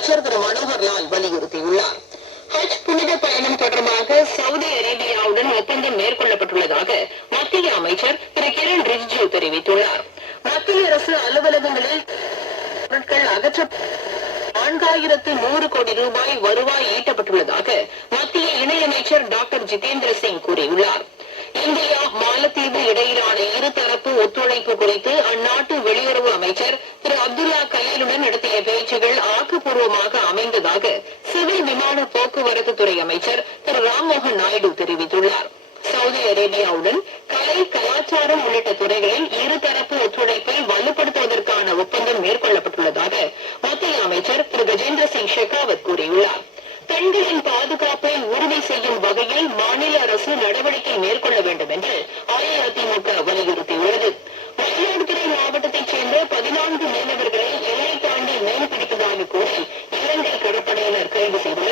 அமைச்சர் திரு மனோகர் லால் வலியுறுத்தியுள்ளார். ஹஜ் புனித பயணம் தொடர்பாக சவுதி அரேபியாவுடன் ஒப்பந்தம் மேற்கொள்ளப்பட்டுள்ளதாக மத்திய அமைச்சர் திரு கிரண் ரிஜிஜு தெரிவித்துள்ளார். மத்திய அரசு அலுவலகங்களில் பொருட்கள் அகற்ற நான்காயிரத்து நூறு கோடி ரூபாய் வருவாய் ஈட்டப்பட்டுள்ளதாக மத்திய இணையமைச்சர் டாக்டர் ஜிதேந்திர சிங் கூறியுள்ளார். இந்தியா மாலத்தீவு இடையிலான இருதரப்பு ஒத்துழைப்பு குறித்து அந்நாட்டு வெளியுறவு அமைச்சர் திரு அப்துல்லா கலீலுடன் நடத்திய பேச்சுகள் ஆக்க ஆக்கப்பூர்வமாக அமைந்ததாக சிவில் விமான போக்குவரத்து துறை அமைச்சர் திரு ராம்மோகன் நாயுடு தெரிவித்துள்ளார். சவுதி அரேபியாவுடன் கலை கலாச்சாரம் உள்ளிட்ட துறைகளில் இருதரப்பு ஒத்துழைப்பை வலுப்படுத்துவதற்கான ஒப்பந்தம் மேற்கொள்ளப்பட்டுள்ளதாக மத்திய அமைச்சர் திரு கஜேந்திர சிங் ஷெகாவத் கூறியுள்ளார். பெண்களின் பாதுகாப்பை உறுதி செய்யும் வகையில் மாநில அரசு நடவடிக்கை மேற்கொள்ள வேண்டும் என்று அஇஅதிமுக வலியுறுத்தியுள்ளது. மயிலாடுதுறை மாவட்டத்தைச் சேர்ந்த பதினான்கு மீனவர்கள் Thank you.